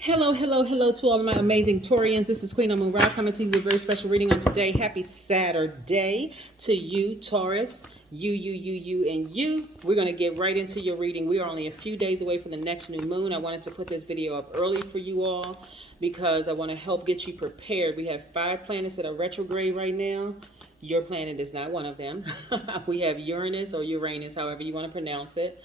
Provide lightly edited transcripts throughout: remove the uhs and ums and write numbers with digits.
Hello, hello, hello to all of my amazing Taurians. This is Queen Amun Ra coming to you with a very special reading on today. Happy Saturday to you, Taurus. You, and you. We're going to get right into your reading. We are only a few days away from the next new moon. I wanted to put this video up early for you all because I want to help get you prepared. We have 5 planets that are retrograde right now. Your planet is not one of them. We have Uranus or Uranus, however you want to pronounce it.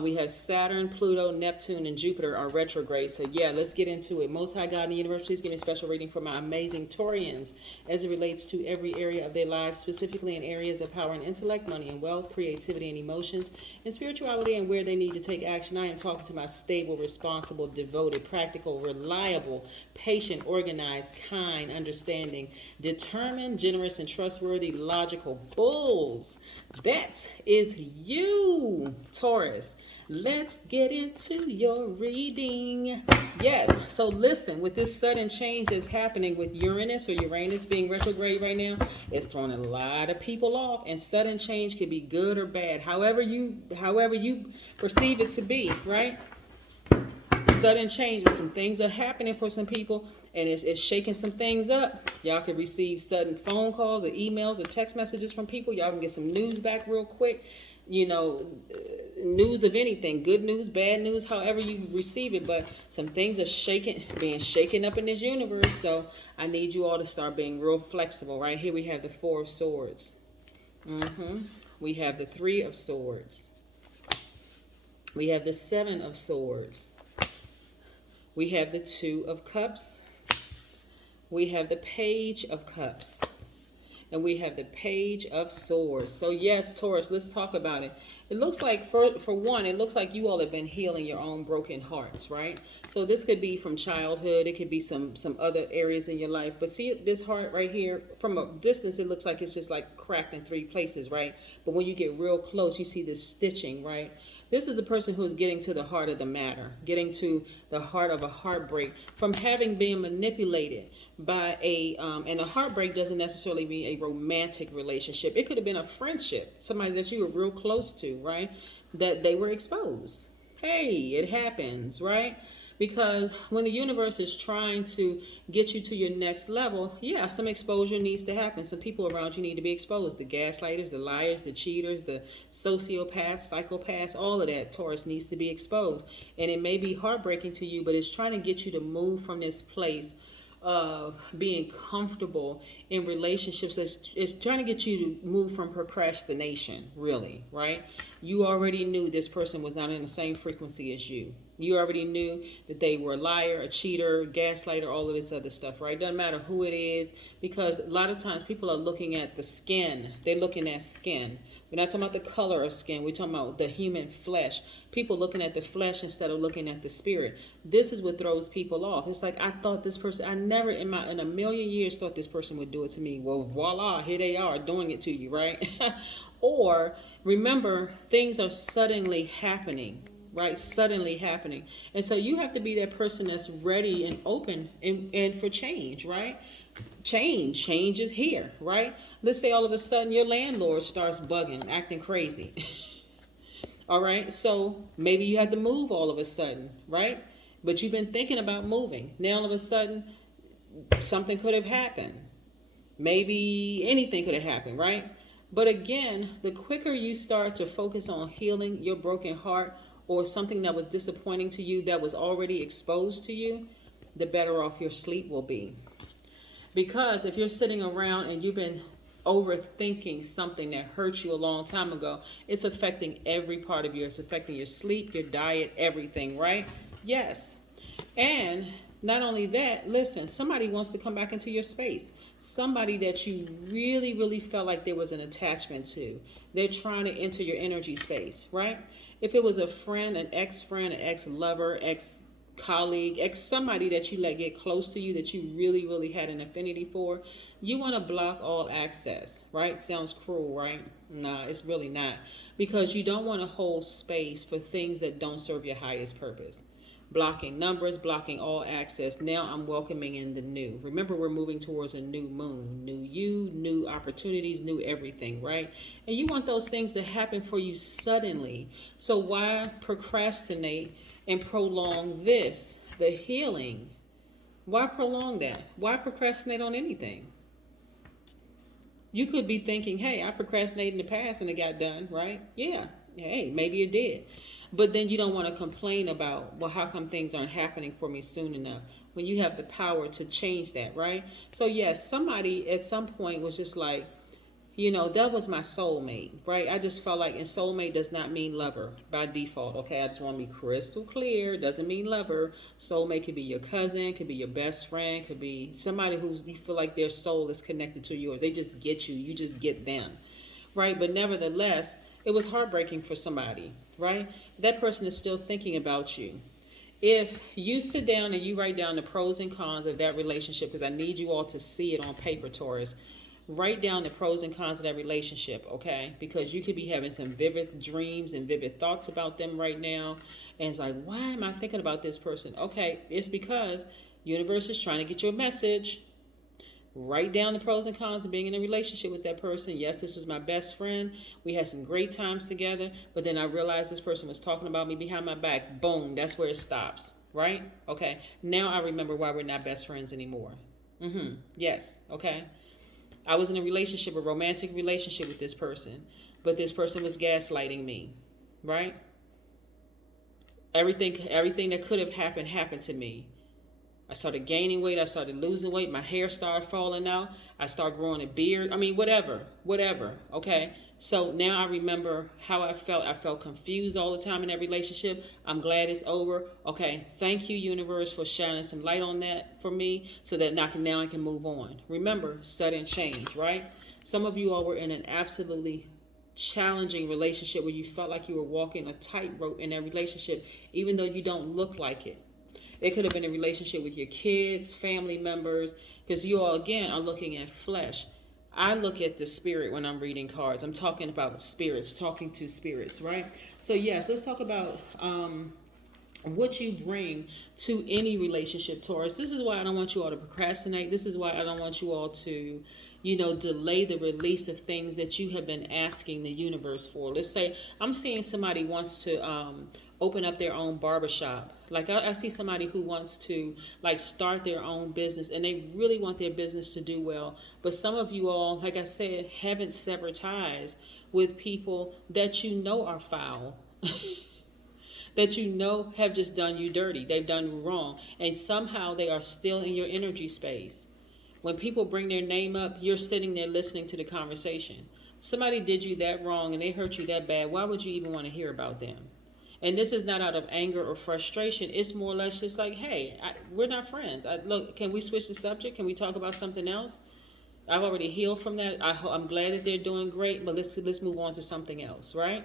We have Saturn, Pluto, Neptune, and Jupiter are retrograde. So yeah, let's get into it. Most High God in the universe, please give me a special reading for my amazing Taurians as it relates to every area of their lives, specifically in areas of power and intellect, money and wealth, creativity and emotions, and spirituality, and where they need to take action. I am talking to my stable, responsible, devoted, practical, reliable, patient, organized, kind, understanding, determined, generous, and trustworthy, logical bulls. That is you, Taurus. Let's get into your reading. Yes, so listen, with this sudden change that's happening with Uranus or Uranus being retrograde right now, it's throwing a lot of people off, and sudden change can be good or bad, however you perceive it to be, right? Sudden change with some things are happening for some people, and it's shaking some things up. Y'all can receive sudden phone calls or emails or text messages from people. Y'all can get some news back real quick. You know, news of anything, good news, bad news, however you receive it. But some things are being shaken up in this universe. So I need you all to start being real flexible. Right here we have the 4 of Swords. We have the 3 of Swords. We have the 7 of Swords. We have the 2 of Cups. We have the Page of Cups. And we have the Page of Swords. So yes, Taurus, let's talk about it. It looks like, for one, it looks like you all have been healing your own broken hearts, right? So this could be from childhood. It could be some other areas in your life. But see this heart right here, from a distance, it looks like it's just like cracked in 3 places, right? But when you get real close, you see this stitching, right? This is the person who is getting to the heart of the matter, getting to the heart of a heartbreak from having been manipulated by and a heartbreak doesn't necessarily mean a romantic relationship. It could have been a friendship, somebody that you were real close to, right? That they were exposed. Hey, it happens, right? Because when the universe is trying to get you to your next level, yeah, some exposure needs to happen. Some people around you need to be exposed. The gaslighters, the liars, the cheaters, the sociopaths, psychopaths, all of that, Taurus, needs to be exposed. And it may be heartbreaking to you, but it's trying to get you to move from this place of being comfortable in relationships. It's trying to get you to move from procrastination, really, right? You already knew this person was not in the same frequency as you. You already knew that they were a liar, a cheater, gaslighter, all of this other stuff, right? Doesn't matter who it is, because a lot of times people are looking at the skin. They're looking at skin. We're not talking about the color of skin. We're talking about the human flesh. People looking at the flesh instead of looking at the spirit. This is what throws people off. It's like, I thought this person, I never in a million years thought this person would do it to me. Well, voila, here they are doing it to you, right? Or remember, things are suddenly happening. Right, suddenly happening. And so you have to be that person that's ready and open and for change, right? Change is here, right? Let's say all of a sudden your landlord starts bugging, acting crazy. All right, so maybe you had to move all of a sudden, right? But you've been thinking about moving. Now all of a sudden something could have happened. Maybe anything could have happened, right? But again, the quicker you start to focus on healing your broken heart, or something that was disappointing to you that was already exposed to you, the better off your sleep will be. Because if you're sitting around and you've been overthinking something that hurt you a long time ago, it's affecting every part of you. It's affecting your sleep, your diet, everything, right? Yes. And not only that, listen, somebody wants to come back into your space. Somebody that you really, really felt like there was an attachment to. They're trying to enter your energy space, right? If it was a friend, an ex-friend, an ex-lover, ex-colleague, somebody that you let get close to you that you really, really had an affinity for, you want to block all access, right? Sounds cruel, right? Nah, it's really not. Because you don't want to hold space for things that don't serve your highest purpose. Blocking numbers, blocking all access. Now I'm welcoming in the new. Remember, we're moving towards a new moon, new you, new opportunities, new everything, right? And you want those things to happen for you suddenly. So why procrastinate and prolong this the healing. Why prolong that? Why procrastinate on anything? You could be thinking, hey, I procrastinated in the past and it got done, right? Yeah. Hey, maybe it did. But then you don't want to complain about, well, how come things aren't happening for me soon enough when you have the power to change that, right? So, yes, somebody at some point was just like, that was my soulmate, right? I just felt like, and soulmate does not mean lover by default, okay? I just want to be crystal clear. It doesn't mean lover. Soulmate could be your cousin, could be your best friend, could be somebody who you feel like their soul is connected to yours. They just get you just get them, right? But nevertheless, it was heartbreaking for somebody, right? That person is still thinking about you. If you sit down and you write down the pros and cons of that relationship, because I need you all to see it on paper, Taurus. Write down the pros and cons of that relationship, okay? Because you could be having some vivid dreams and vivid thoughts about them right now. And it's like, why am I thinking about this person? Okay, it's because universe is trying to get you a message. Write down the pros and cons of being in a relationship with that person. Yes, this was my best friend. We had some great times together. But then I realized this person was talking about me behind my back. Boom, that's where it stops, right? Okay, now I remember why we're not best friends anymore. Yes, okay. I was in a relationship, a romantic relationship with this person, but this person was gaslighting me, right? Everything that could have happened to me. I started gaining weight. I started losing weight. My hair started falling out. I started growing a beard. I mean, whatever. Okay. So now I remember how I felt. I felt confused all the time in that relationship. I'm glad it's over. Okay. Thank you, universe, for shining some light on that for me so that now I can move on. Remember, sudden change, right? Some of you all were in an absolutely challenging relationship where you felt like you were walking a tightrope in that relationship, even though you don't look like it. It could have been a relationship with your kids, family members, because you all, again, are looking at flesh. I look at the spirit when I'm reading cards. I'm talking about spirits, talking to spirits, right? So, yes, let's talk about what you bring to any relationship, Taurus. This is why I don't want you all to procrastinate. This is why I don't want you all to, delay the release of things that you have been asking the universe for. Let's say I'm seeing somebody wants to open up their own barbershop. Like I see somebody who wants to start their own business and they really want their business to do well. But some of you all, like I said, haven't severed ties with people that are foul. That have just done you dirty. They've done you wrong. And somehow they are still in your energy space. When people bring their name up, you're sitting there listening to the conversation. Somebody did you that wrong and they hurt you that bad. Why would you even want to hear about them? And this is not out of anger or frustration. It's more or less just like, hey, we're not friends. Look, can we switch the subject? Can we talk about something else? I've already healed from that. I'm glad that they're doing great, but let's move on to something else, right?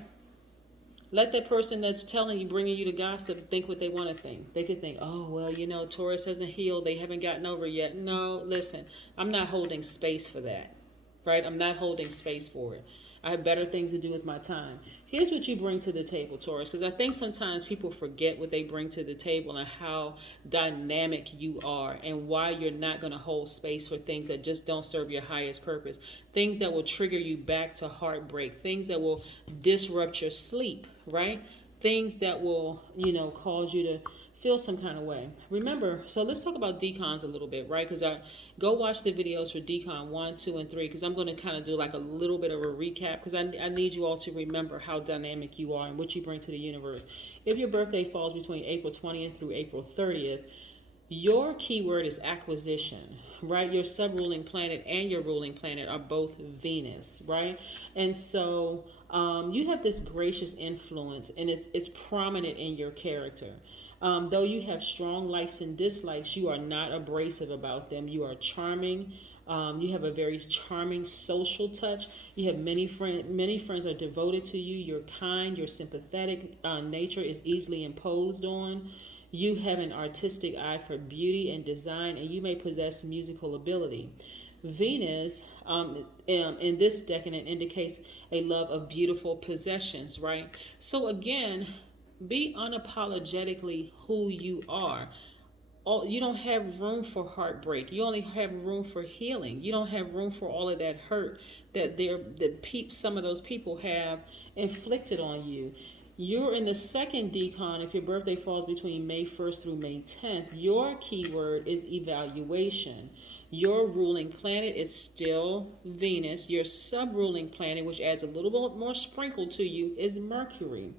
Let that person that's telling you, bringing you to gossip, think what they want to think. They could think, oh, well, Taurus hasn't healed. They haven't gotten over it yet. No, listen, I'm not holding space for that, right? I'm not holding space for it. I have better things to do with my time. Here's what you bring to the table, Taurus, because I think sometimes people forget what they bring to the table and how dynamic you are and why you're not going to hold space for things that just don't serve your highest purpose, things that will trigger you back to heartbreak, things that will disrupt your sleep, right? Things that will, cause you to feel some kind of way. Remember, so let's talk about decons a little bit, right? Because I go watch the videos for decon 1, 2, and 3, because I'm going to kind of do a little bit of a recap, because I need you all to remember how dynamic you are and what you bring to the universe. If your birthday falls between April 20th through April 30th, your keyword is acquisition, right? Your sub-ruling planet and your ruling planet are both Venus, right? And so you have this gracious influence, and it's prominent in your character. Though you have strong likes and dislikes, you are not abrasive about them. You are charming. You have a very charming social touch. You have many friends are devoted to you. You're kind. Your sympathetic nature is easily imposed on. You have an artistic eye for beauty and design, and you may possess musical ability. Venus in this decadent indicates a love of beautiful possessions, right? So again, be unapologetically who you are. You don't have room for heartbreak. You only have room for healing. You don't have room for all of that hurt that some of those people have inflicted on you. You're in the second decon. If your birthday falls between May 1st through May 10th, your keyword is evaluation. Your ruling planet is still Venus. Your sub-ruling planet, which adds a little bit more sprinkle to you, is Mercury.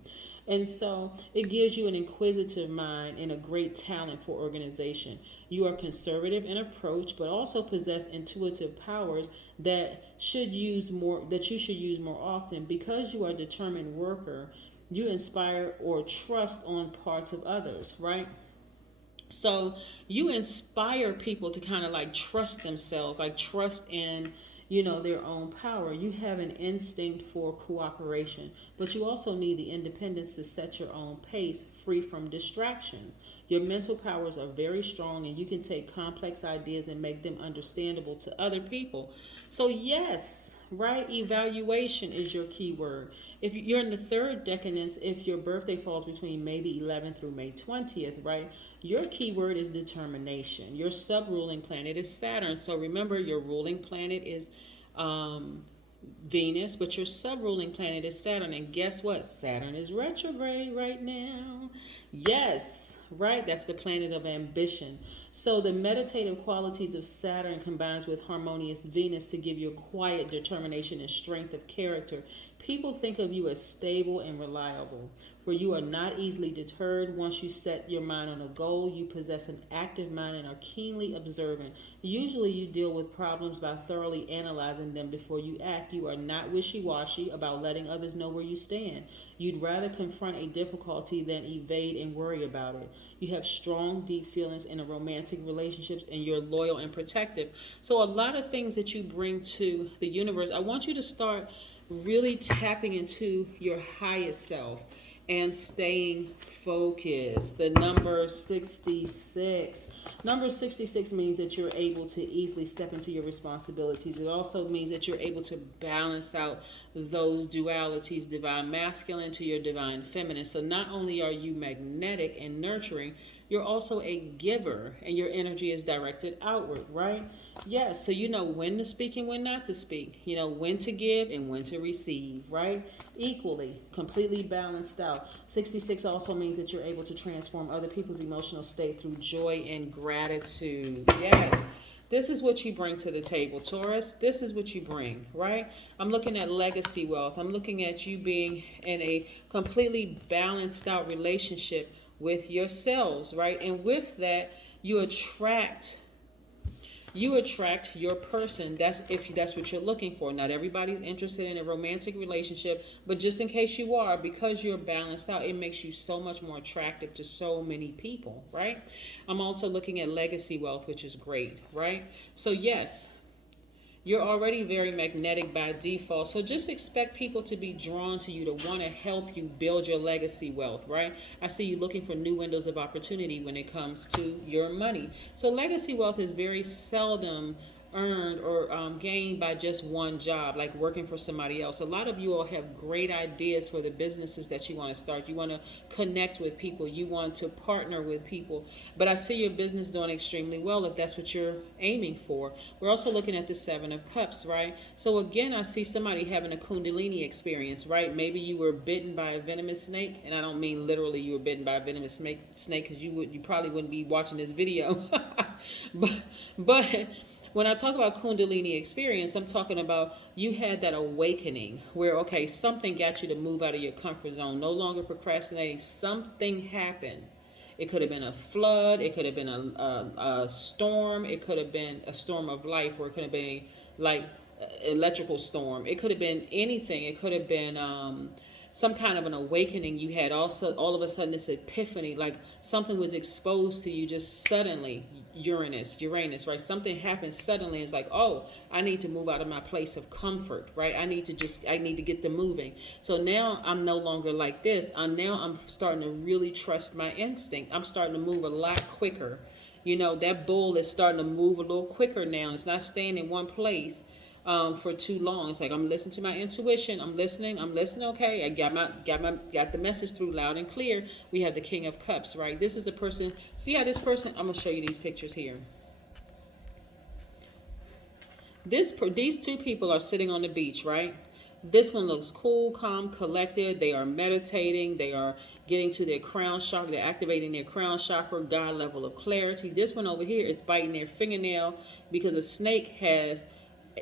And so it gives you an inquisitive mind and a great talent for organization. You are conservative in approach, but also possess intuitive powers that you should use more often. Because you are a determined worker, you inspire or trust on parts of others, right? So you inspire people to kind of like trust themselves, like trust in, their own power. You have an instinct for cooperation, but you also need the independence to set your own pace, free from distractions. Your mental powers are very strong, and you can take complex ideas and make them understandable to other people. So yes, right? Evaluation is your key word. If you're in the third decadence, if your birthday falls between May the 11th through May 20th, right? Your keyword is determination. Your sub-ruling planet is Saturn. So remember, your ruling planet is Venus, but your sub-ruling planet is Saturn. And guess what? Saturn is retrograde right now. Yes, right? That's the planet of ambition. So the meditative qualities of Saturn combines with harmonious Venus to give you a quiet determination and strength of character. People think of you as stable and reliable, where you are not easily deterred. Once you set your mind on a goal, you possess an active mind and are keenly observant. Usually you deal with problems by thoroughly analyzing them before you act. You are not wishy-washy about letting others know where you stand. You'd rather confront a difficulty than evade and worry about it. You have strong, deep feelings in a romantic relationships, and you're loyal and protective. So a lot of things that you bring to the universe, I want you to start really tapping into your highest self and staying focused. The number 66. Number 66 means that you're able to easily step into your responsibilities. It also means that you're able to balance out those dualities, divine masculine to your divine feminine. So not only are you magnetic and nurturing, you're also a giver, and your energy is directed outward, right? Yes, so you know when to speak and when not to speak. You know when to give and when to receive, right? Equally, completely balanced out. 66 also means that you're able to transform other people's emotional state through joy and gratitude. Yes. This is what you bring to the table, Taurus. This is what you bring, right? I'm looking at legacy wealth. I'm looking at you being in a completely balanced out relationship with yourselves, right? And with that, you attract your person. That's if that's what you're looking for. Not everybody's interested in a romantic relationship, but just in case you are, because you're balanced out, it makes you so much more attractive to so many people, right? I'm also looking at legacy wealth, which is great, right? So yes, you're already very magnetic by default. So just expect people to be drawn to you, to want to help you build your legacy wealth, right? I see you looking for new windows of opportunity when it comes to your money. So legacy wealth is very seldom earned or gained by just one job, like working for somebody else. A lot of you all have great ideas for the businesses that you want to start. You want to connect with people. You want to partner with people. But I see your business doing extremely well if that's what you're aiming for. We're also looking at the Seven of Cups, right? So again, I see somebody having a kundalini experience, right? Maybe you were bitten by a venomous snake, and I don't mean literally you were bitten by a venomous snake because you probably wouldn't be watching this video. but when I talk about kundalini experience, I'm talking about you had that awakening where, okay, something got you to move out of your comfort zone, no longer procrastinating. Something happened. It could have been a flood. It could have been a storm. It could have been a storm of life, or it could have been like electrical storm. It could have been anything. It could have been some kind of an awakening you had. Also, all of a sudden, this epiphany, like something was exposed to you just suddenly. Uranus, right? Something happened suddenly. It's like, oh, I need to move out of my place of comfort, right? I need to get them moving. So now I'm no longer like this. I'm starting to really trust my instinct. I'm starting to move a lot quicker. That bull is starting to move a little quicker now. It's not staying in one place for too long. It's like I'm listening to my intuition. I'm listening. Okay, I got the message through loud and clear. We have the King of Cups, right? This is a person. See how this person? I'm gonna show you these pictures here. These two people are sitting on the beach, right? This one looks cool, calm, collected. They are meditating. They are getting to their crown chakra. They're activating their crown chakra, God level of clarity. This one over here is biting their fingernail because a snake has,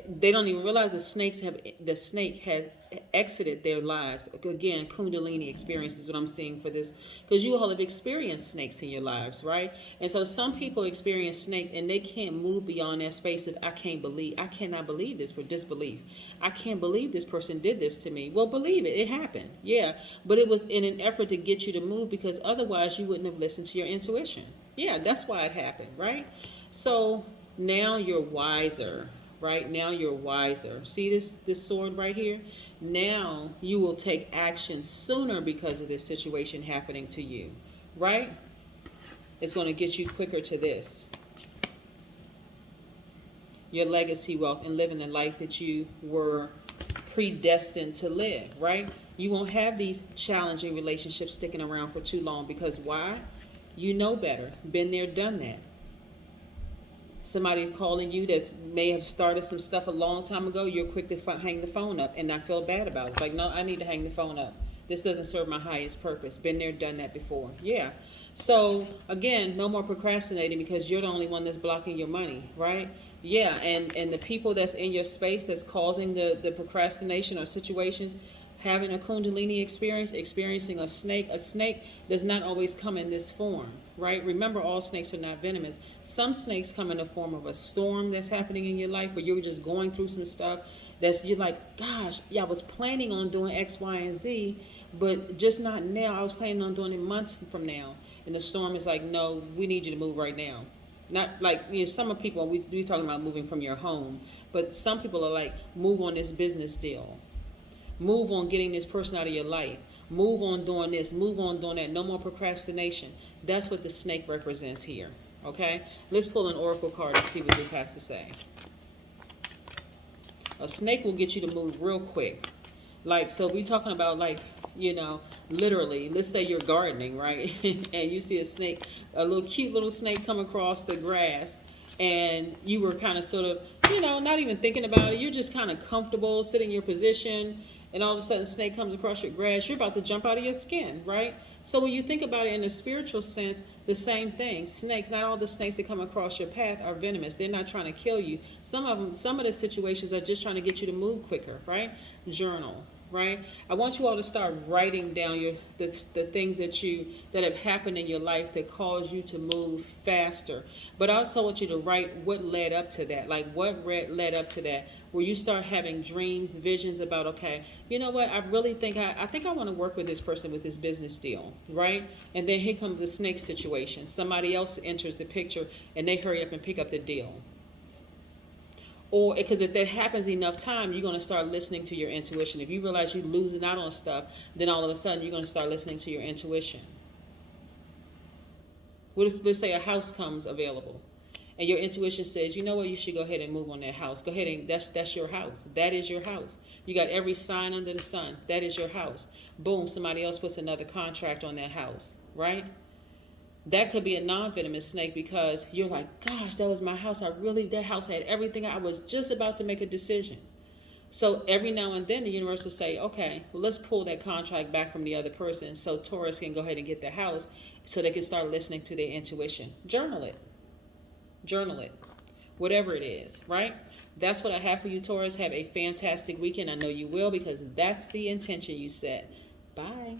they don't even realize the snake has exited their lives. Again, kundalini experience is what I'm seeing for this, because you all have experienced snakes in your lives, right? And so some people experience snakes and they can't move beyond that space of I cannot believe this, for disbelief. I can't believe this person did this to me. Well, believe it happened. Yeah, but it was in an effort to get you to move, because otherwise you wouldn't have listened to your intuition. Yeah, that's why it happened, right? So now you're wiser. Right now you're wiser. See this sword right here? Now you will take action sooner because of this situation happening to you, right? It's going to get you quicker to this. Your legacy wealth and living the life that you were predestined to live, right? You won't have these challenging relationships sticking around for too long, because why? You know better. Been there, done that. Somebody's calling you that may have started some stuff a long time ago. You're quick to hang the phone up and not feel bad about it. It's like, no, I need to hang the phone up. This doesn't serve my highest purpose. Been there, done that before. Yeah. So again, no more procrastinating, because you're the only one that's blocking your money, right? Yeah. And the people that's in your space that's causing the procrastination or situations, having a kundalini experience, experiencing a snake does not always come in this form, right? Remember, all snakes are not venomous. Some snakes come in the form of a storm that's happening in your life, where you're just going through some stuff that's, you're like, gosh, yeah, I was planning on doing X, Y, and Z, but just not now. I was planning on doing it months from now. And the storm is like, no, we need you to move right now. Not like, some of people, we talking about moving from your home, but some people are like, move on this business deal. Move on getting this person out of your life. Move on doing this. Move on doing that. No more procrastination. That's what the snake represents here. Okay? Let's pull an oracle card and see what this has to say. A snake will get you to move real quick. Like, so we're talking about, like, literally, let's say you're gardening, right? And you see a snake, a little cute little snake come across the grass, and you were kind of sort of, not even thinking about it. You're just kind of comfortable sitting in your position, and all of a sudden a snake comes across your grass. You're about to jump out of your skin, right? So when you think about it in a spiritual sense, the same thing. Snakes, not all the snakes that come across your path are venomous. They're not trying to kill you. Some of the situations are just trying to get you to move quicker, right? Journal, right? I want you all to start writing down the things that have happened in your life that cause you to move faster. But I also want you to write what led up to that. Like, what led up to that, where you start having dreams, visions about, okay, you know what, I really think I want to work with this person with this business deal, right? And then here comes the snake situation. Somebody else enters the picture and they hurry up and pick up the deal. Or, because if that happens enough time, you're going to start listening to your intuition. If you realize you're losing out on stuff, then all of a sudden you're going to start listening to your intuition. Let's say a house comes available, and your intuition says, you know what, you should go ahead and move on that house. Go ahead, and that's your house. That is your house. You got every sign under the sun. That is your house. Boom, somebody else puts another contract on that house, right? That could be a non-venomous snake, because you're like, gosh, that was my house. That house had everything. I was just about to make a decision. So every now and then the universe will say, okay, well, let's pull that contract back from the other person so Taurus can go ahead and get the house, so they can start listening to their intuition. Journal it. Journal it. Whatever it is, right? That's what I have for you, Taurus. Have a fantastic weekend. I know you will, because that's the intention you set. Bye.